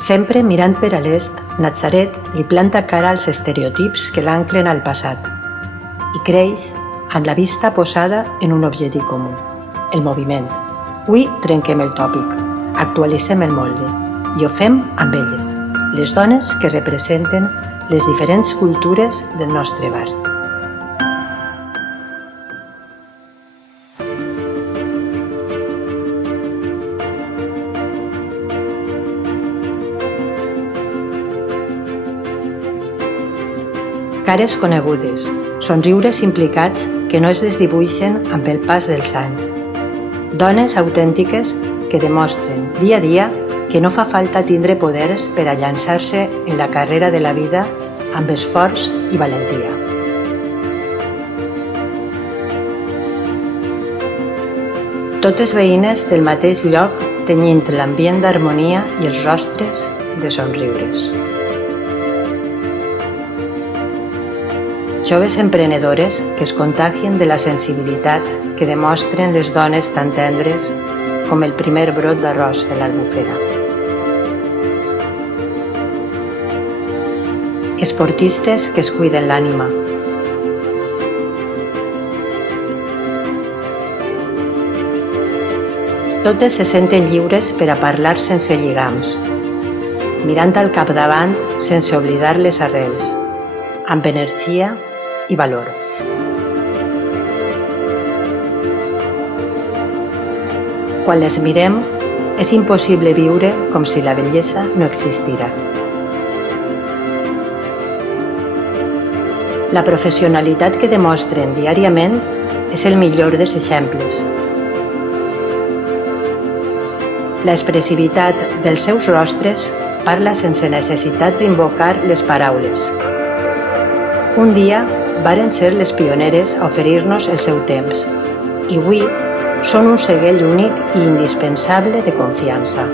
Sempre mirant per a l'est, Natzaret li planta cara als estereotips que l'anclen al passat i creix amb la vista posada en un objectiu comú, el moviment. Avui trenquem el tòpic, actualitzem el molde i ho fem amb elles, les dones que representen les diferents cultures del nostre bar. Cares conegudes, somriures implicats que no es desdibuixen amb el pas dels anys. Dones autèntiques que demostren dia a dia que no fa falta tindre poders per a llançar-se en la carrera de la vida amb esforç i valentia. Totes veïnes del mateix lloc tenyint l'ambient d'harmonia i els rostres de somriures. Joves emprenedores que es contagien de la sensibilitat que demostren les dones tan tendres com el primer brot d'arròs de l'Albufera. Esportistes que es cuiden l'ànima. Totes se senten lliures per a parlar sense lligams, mirant al capdavant sense oblidar les arrels, amb energia i valor. Quan les mirem, és impossible viure com si la bellesa no existira. La professionalitat que demostren diàriament és el millor dels exemples. L'expressivitat dels seus rostres parla sense necessitat d'invocar les paraules. Un dia varen ser les pioneres a oferir-nos el seu temps i avui són un segell únic i indispensable de confiança.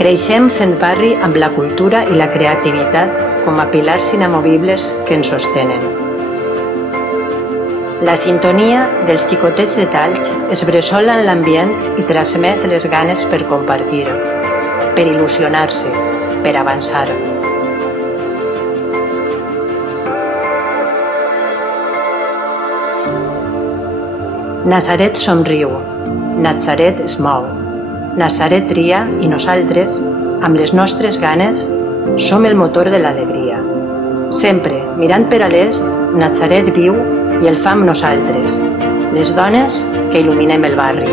Creixem fent barri amb la cultura i la creativitat com a pilars inamovibles que ens sostenen. La sintonia dels xicotets de talls es bressola en l'ambient i transmet les ganes per compartir, per il·lusionar-se, per avançar. Natzaret somriu, Natzaret es mou, Natzaret tria i nosaltres, amb les nostres ganes, som el motor de l'alegria. Sempre, mirant per a l'est, Natzaret viu i el fa amb nosaltres, les dones que il·luminem el barri.